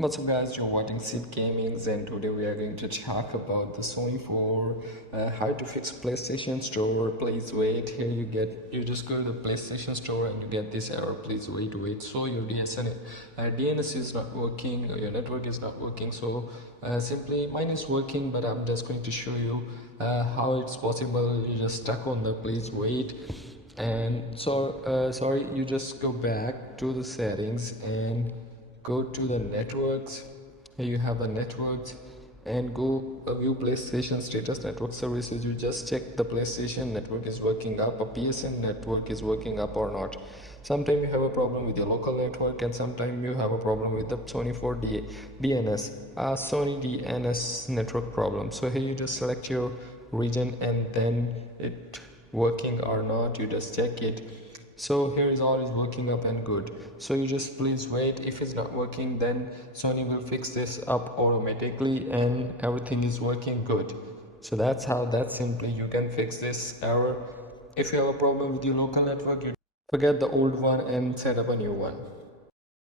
What's up guys, you're watching Sid Gamings and today we are going to talk about the Sony 4 how to fix PlayStation Store. Please wait. Here you just go to the PlayStation Store and you get this error. Please wait. So your DNS is not working, or your network is not working. So simply mine is working, but I'm just going to show you how it's possible. You just stuck on the please wait. And so sorry, you just go back to the settings and go to the networks. Here you have the networks and go view PlayStation status network services. You just check the PlayStation network is working up, a PSN network is working up or not. Sometimes you have a problem with your local network and sometimes you have a problem with the Sony 4 DNS, Sony DNS network problem. So here you just select your region and then it working or not, you just check it. So here is all is working up and good. So you just please wait. If it's not working, then Sony will fix this up automatically and everything is working good. So that's how that simply you can fix this error. If you have a problem with your local network, you forget the old one and set up a new one.